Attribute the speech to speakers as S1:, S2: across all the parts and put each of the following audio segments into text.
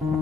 S1: নমস্কার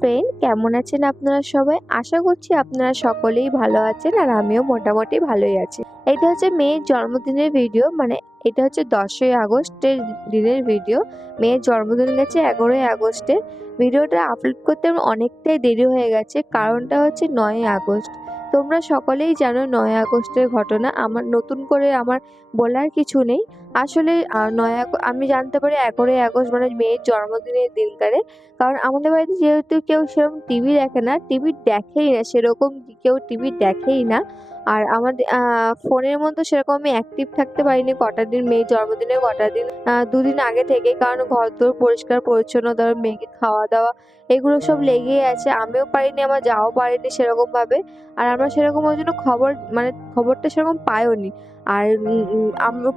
S1: ফ্রেন্ড কেমন আছেন আপনারা সবাই? আশা করছি আপনারা সকলেই ভালো আছেন আর আমিও মোটামুটি ভালোই আছি। এটা হচ্ছে মেয়ের জন্মদিনের ভিডিও মানে এটা হচ্ছে দশই আগস্টের দিনের ভিডিও মেয়ের জন্মদিন গেছে এগারোই আগস্টে ভিডিওটা আপলোড করতে অনেকটাই দেরি হয়ে গেছে, কারণটা হচ্ছে নয় আগস্ট। তোমরা সকলেই জানো নয় আগস্টের ঘটনা। আমার নতুন করে আমার বলার কিছু নেই। আসলে নয় আমি জানতে পারি এগারোই আগস্ট মানে মেয়ের জন্মদিনের দিনকারে কারণ আমাদের বাড়িতে যেহেতু কেউ সেরকম টিভি দেখে না, টিভি দেখেই না, সেরকম কেউ টিভি দেখেই না। আর আমাদের ফোনের মধ্যে সেরকম আমি অ্যাক্টিভ থাকতে পারিনি কটা দিন, মেয়ের জন্মদিনে কটা দিন দুদিন আগে থেকে। কারণ ঘর দোর পরিষ্কার, পরিচ্ছন্ন, ধরো মেয়েকে খাওয়া দাওয়া এগুলো সব লেগেই আছে। আমিও পারিনি, আমার যাও পারিনি সেরকমভাবে। আর আমরা সেরকম ওই জন্য খবর মানে খবরটা সেরকম পাইওনি। আর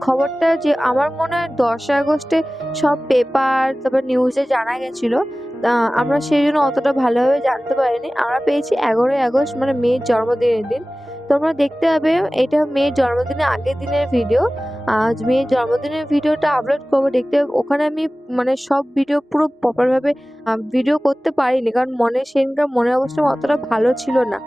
S1: খবরটা যে আমার মনে হয় দশই আগস্টে সব পেপার, তারপর নিউজে জানা গেছিল। আমরা সেই জন্য অতটা ভালোভাবে জানতে পারিনি। আমরা পেয়েছি এগারোই আগস্ট মানে মেয়ের জন্মদিনের দিন। তোমরা দেখতে পাবে, এটা মেয়ের জন্মদিনের আগের দিনের ভিডিও। আজ মেয়ের জন্মদিনের ভিডিওটা আপলোড করব, দেখতে। ওখানে আমি মানে সব ভিডিও পুরো প্রপারভাবে ভিডিও করতে পারিনি। কারণ মনে, সেদিনকার মনের অবস্থা অতটা ভালো ছিল না।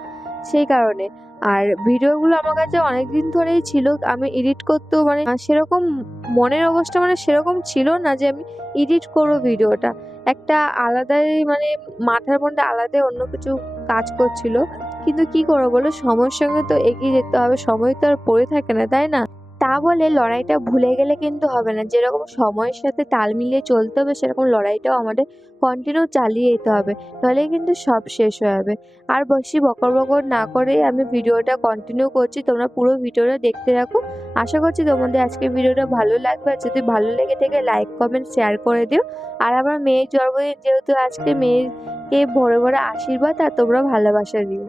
S1: সেই কারণে। আর ভিডিওগুলো আমার কাছে অনেকদিন ধরেই ছিল, আমি এডিট করতেও মানে সেরকম মনের অবস্থা মানে সেরকম ছিল না যে আমি এডিট করব ভিডিওটা। একটা আলাদাই মানে মাথার মধ্যে আলাদাই অন্য কিছু কাজ করছিল। কিন্তু কি করব বলো, সময়ের সঙ্গে তো এগিয়ে যেতে হবে, সময় তো আর পড়ে থাকে না, তাই না? তা বলে লড়াইটা ভুলে গেলে কিন্তু হবে না। যেরকম সময়ের সাথে তাল মিলিয়ে চলতে হবে, সেরকম লড়াইটাও আমাদের কন্টিনিউ চালিয়ে যেতে হবে। তাহলেই কিন্তু সব শেষ হয়ে যাবে। আর বেশি বকর বকর না করে আমি ভিডিওটা কন্টিনিউ করছি। তোমরা পুরো ভিডিওটা দেখতে রাখো আশা করছি তোমাদের আজকে ভিডিওটা ভালো লাগবে। আর যদি ভালো লেগে থাকে লাইক কমেন্ট শেয়ার করে দিও। আর আমার মেয়ের জন্মদিন, যেহেতু আজকে মেয়েকে ভরে ভরে আশীর্বাদ, আর তোমরা ভালোবাসা দিও।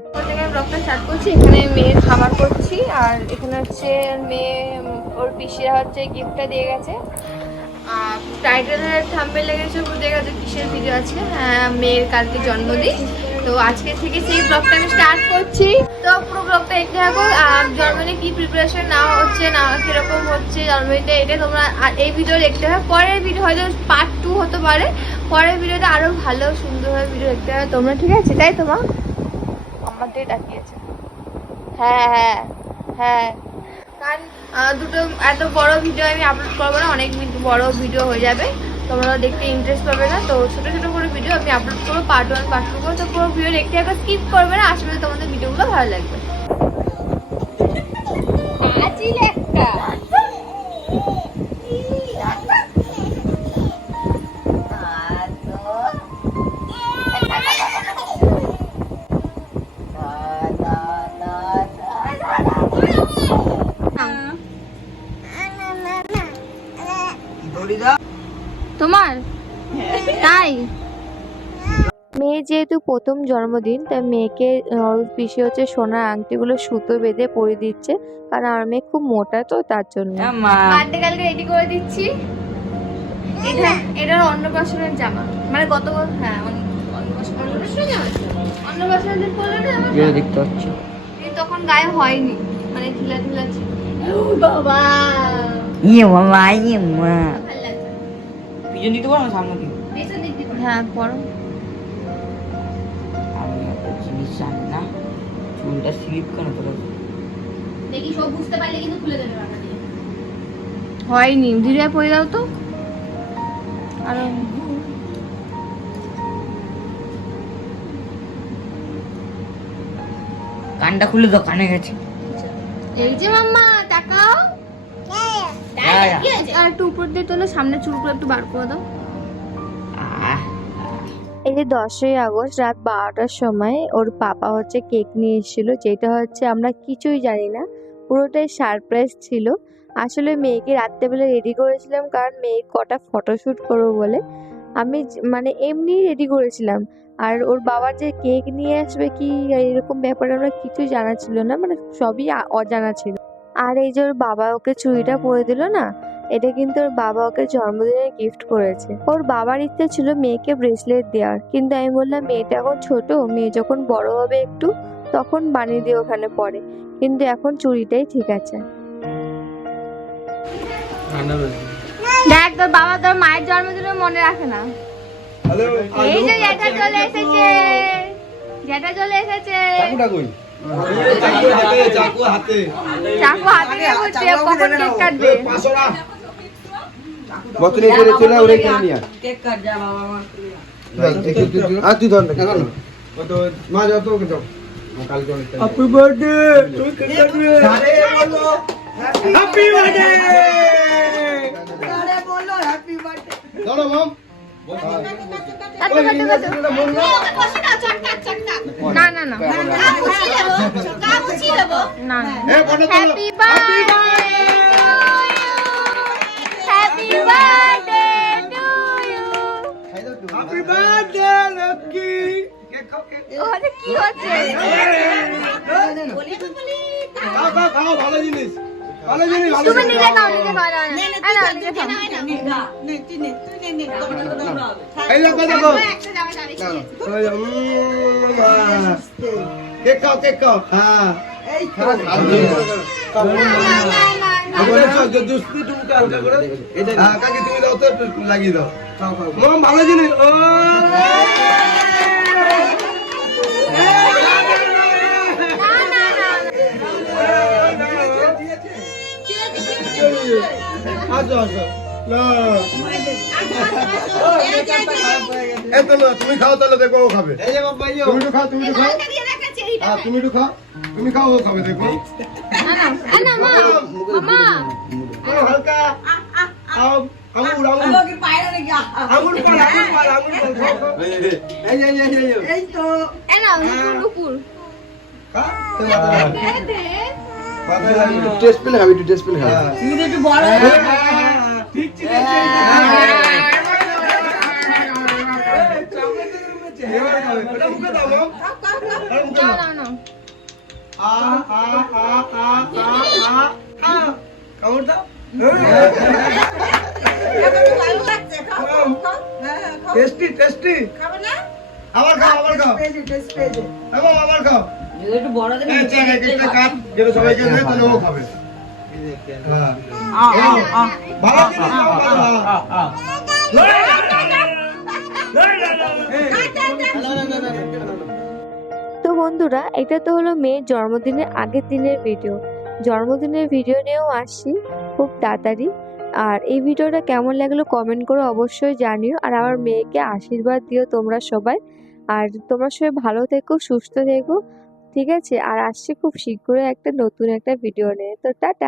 S2: ব্লগটা স্টার্ট করছি, এখানে মেয়ের খাবার করছি, আর এখানে হচ্ছে মেয়ে ওর পিসিরা হচ্ছে গিফটটা দিয়ে গেছে। আর টাইটেলের থাম্বে লেগেছে বুঝে গেছে কিসের ভিডিও আছে? হ্যাঁ মেয়ের কালকে জন্মদিন। তো আজকে থেকে সেই ব্লগটা আমি স্টার্ট করছি। তো পুরো ব্লগটা দেখতে থাকো জন্মদিনে কি প্রিপারেশন নেওয়া হচ্ছে না কীরকম হচ্ছে জন্মদিনটা এটা তোমরা এই ভিডিও দেখতে হবে। পরের ভিডিও হয়তো পার্ট টু হতে পারে, পরের ভিডিওটা আরও ভালো সুন্দরভাবে ভিডিও দেখতে হবে। তোমরা ঠিক আছে? তাই তোমা আমার ডাকিয়েছে হ্যাঁ হ্যাঁ হ্যাঁ। কারণ দুটো এত বড় ভিডিও আমি আপলোড করব না অনেক বড় ভিডিও হয়ে যাবে। তোমরা দেখতে ইন্টারেস্ট পাবে না। তো ছোটো ছোটো করে ভিডিও আমি আপলোড করব পার্ট ওয়ান পার্ট টু করব তো পুরো ভিডিও দেখতে একবার স্কিপ করবে না আসলে তোমাদের ভিডিওগুলো ভালো লাগবে। তোমার? তাই?
S1: মেয়ের যেহেতু প্রথম জন্মদিন তাই মেয়েকে পিসি হচ্ছে সোনার আংটিগুলো সুতো বেঁধে পরে দিচ্ছে। কারণ আমার মেয়ে খুব মোটা তো তার জন্য।
S2: বার্থডে কালকে রেডি করে দিচ্ছি। এটা অন্নপ্রাশনের জামা। মানে গত হ্যাঁ অন্ন- অন্নপ্রাশন অন্নপ্রাশনের জামা? অন্নপ্রাশনের দিন পরলে না আমার
S3: দেখতে পাচ্ছি
S2: তখন গায়ে হয়নি। মানে ঢিলা ঢিলা ছিল। বাবা।
S3: ইয়ে মামা ইয়ে মা। পিছন দিতে পারো না সামনে দিকে
S2: হ্যাঁ পরো।
S3: আমি একটা জিনিস জানি না। চুলটা স্লিপ কেন করে
S2: দেখি সব বুঝতে পারলে কিন্তু খুলে দেবে বাবা হয়নি ধীরে পড়ে দাও তো। আর।
S3: কানটা খুলে দাও কানে গেছে।
S2: এই যে মাম্মা তাকাও। আর একটু উপর দিয়ে তোলো সামনে চুলগুলো একটু বার করে দাও।
S1: এই যে দশই আগস্ট রাত বারোটার সময় ওর পাপা হচ্ছে কেক নিয়ে এসেছিল যেটা হচ্ছে আমরা কিছুই জানি না। পুরোটাই সারপ্রাইজ ছিল। আসলে মেয়েকে রাত্রেবেলা রেডি করেছিলাম কারণ মেয়ে কটা ফটোশ্যুট করব বলে। আমি মানে এমনি রেডি করেছিলাম। আর ওর বাবা যে কেক নিয়ে আসবে কি এরকম ব্যাপারে আমরা কিছুই জানা ছিল না মানে সবই অজানা ছিল। আর এই যে ওর বাবা ওকে চুড়িটা পরে দিল না এটা কিন্তু ওর বাবা ওকে জন্মদিনে গিফট করেছে। ওর বাবার ইচ্ছে ছিল মেয়েকে ব্রেসলেট দেওয়ার কিন্তু আমি বললাম মেয়েটা এখন ছোট মেয়ে যখন বড় হবে একটু তখন বানিয়ে দিয়ে ওখানে পরে। কিন্তু এখন চুড়িটাই ঠিক আছে।
S2: দেখ তোর বাবা তোর মায়ের জন্মদিনে মনে রাখে না। এই যে জ্যাঠা চলে এসেছে। জ্যাঠা চলে এসেছে। চাকু হাতে নিয়ে বলছে কখন কেক কাটবে
S4: বছরে করে চলে ওরে কিনে নিয়ে
S3: কেক কাট যা বাবা আমার
S4: আর তুই ধর কত মা যাও তো ওকে কালকে হ্যাপি বার্থডে তুই কেক কাটবি আরে বলো হ্যাপি বার্থডে আরে বলো হ্যাপি বার্থডে দাঁড়া মাম
S2: না না না। না
S4: এ ফটো তোলো
S2: happy birthday happy birthday to you
S4: happy birthday Lakshmi cake খাও কেক
S2: ওখানে কি হচ্ছে
S4: খাও খাও খাও ভালো জিনিস। ভালো জিনিস ভালো
S2: তুমি
S4: জিনিস
S2: নিজে খাও নিজে খাও না না না নিজে খাও
S4: এই দেখো দেখো কেক খাও কেক খাও হ্যাঁ এই খাও হ্যাঁ কাকি তুমি দাও তো লাগিয়ে দাও মাম ভালো জিনিস ও তুমি খাও তাহলে দেখো ও খাবে। তুমি তো খাও তুমি তো খাও। হ্যাঁ তুমি তো খাও তুমি খাও ও খাবে দেখো। মাথায় লাগবে।
S5: টেস্ট পেলে খাবি একটু টেস্ট পেলে খাবি
S4: হ্যাঁ।
S3: তুমি তো একটু বড়
S4: ঠিক ঠিক আছে এবারে খাবে। ওটা মুখে দাও, মাম। ওটা মুখে
S2: না
S4: দাও।
S2: না না
S4: আ, আ, আ, আ, আ, আ, আ। কামড় দাও। টেস্টি টেস্টি আবার খাও আবার খাও এবার আবার খাও হ্যাঁ। হ্যাঁ।
S1: তো বন্ধুরা এটা তো হলো মেয়ের জন্মদিনের আগের দিনের ভিডিও। জন্মদিনের ভিডিও নিয়েও আসছি খুব তাড়াতাড়ি। আর এই ভিডিওটা কেমন লাগল কমেন্ট করে অবশ্যই জানিও। আর আমার মেয়েকে আশীর্বাদ দিও তোমরা সবাই। আর তোমরা সবাই ভালো থেকো সুস্থ থেকো। ঠিক আছে? আর আসছি খুব শীঘ্রই একটা নতুন একটা ভিডিও নিয়ে। তো টাটা!